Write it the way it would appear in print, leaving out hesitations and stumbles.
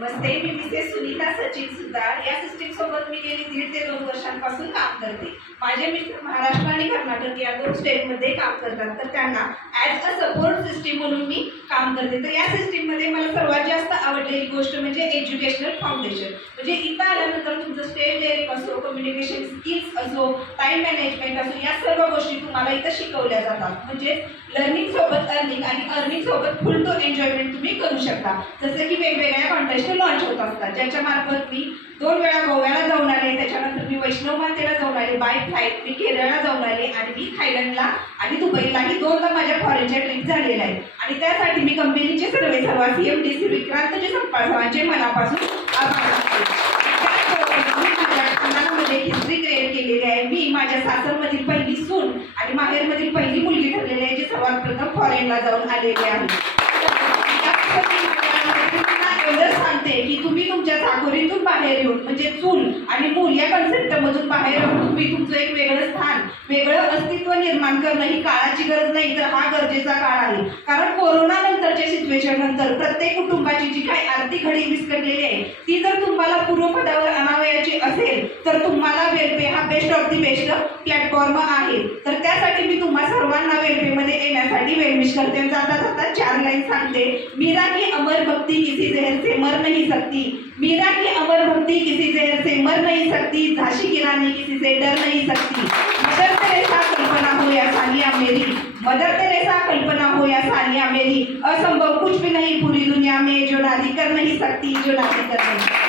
नमस्ते, मी Mrs Sunita Sachin सुतार. या system सोबत मी गेली 1.5 ते 2 वर्षांपासून काम करते. माझे मिस्टर महाराष्ट्र आणि कर्नाटक या 2 स्टेटमध्ये काम करतात, तर त्यांना ॲज अ सपोर्ट सिस्टीम म्हणून मी काम करते. तर या सिस्टीममध्ये मला सर्वात जास्त आवडलेली गोष्ट म्हणजे एज्युकेशनल फाउंडेशन. म्हणजे इथं आल्यानंतर तुमचं स्टेज डेअरिंग असो, कम्युनिकेशन स्किल्स असो, टाईम मॅनेजमेंट असो, या सर्व गोष्टी तुम्हाला इथं शिकवल्या जातात. म्हणजे लर्निंग सोबत अर्निंग आणि अर्निंग सोबत फुल टू एन्जॉयमेंट तुम्ही करू शकता. जसे की वेगवेगळ्या कॉन्टेस्ट लॉन्च होत असतात, ज्याच्या मार्फत मी 2 वेळा गोव्याला जाऊन आले, त्याच्यानंतर मी वैष्णव मातेला जाऊन आले बाय फ्लाईट, मी केरळला जाऊन आले आणि मी थायलंडला आणि दुबईलाही 2दा माझ्या फॉरेनच्या ट्रिप झालेल्या आहेत. आणि त्यासाठी मी कंपनीचे सर्व CMDC विक्रांतजी संपासांचे मनापासून आभार मानते. मध्ये हिस्ट्री क्रिएट केलेली आहे. मी माझ्या सासरमधील पहिली सून आणि माहेरमधील पहिली मुलगी ठरलेली आहे, जी सर्वात प्रथम फॉरेनला जाऊन आलेली आहे. एवढंच सांगते की तुम्ही तुमच्या चाकोरीतून बाहेर येऊन म्हणजे चूल आणि मूल या कन्सेप्टमधून बाहेर येऊन तुम्ही तुमचं एक वेगळं स्थान, वेगळं अस्तित्व निर्माण करणं ही काळाची गरज नाही, तर हा गरजेचा काळ आहे. कारण कोरोना नंतरच्या सिच्युएशन नंतर प्रत्येक कुटुंबाची जी काही आर्थिक घडी विस्कटलेली आहे, ती जर तुम्हाला पूर्वपदावर आणावयाची असेल तर तुम्हाला वेलपे हा best of the best platform आहे. तर त्यासाठी मी तुम्हा सर्वांना वेलपेमध्ये येण्यासाठी वेलविश करते. जाता जाता 4 लाईन सांगते. मीरा की अमर भक्ति किसी जहर से मर नहीं सकती, मीरा की अमर भक्ति किसी जहर से मर नहीं सकती, झांसी की रानी किसी से डर नहीं सकती. मदर तेरेसा कल्पना हो या सानिया मेरी, मदर तेरेसा कल्पना हो या सानिया मेरी, असंभव कुछ भी नहीं पूरी दुनिया में जो नारी कर नहीं सकती, जो नारी कर नहीं सकती.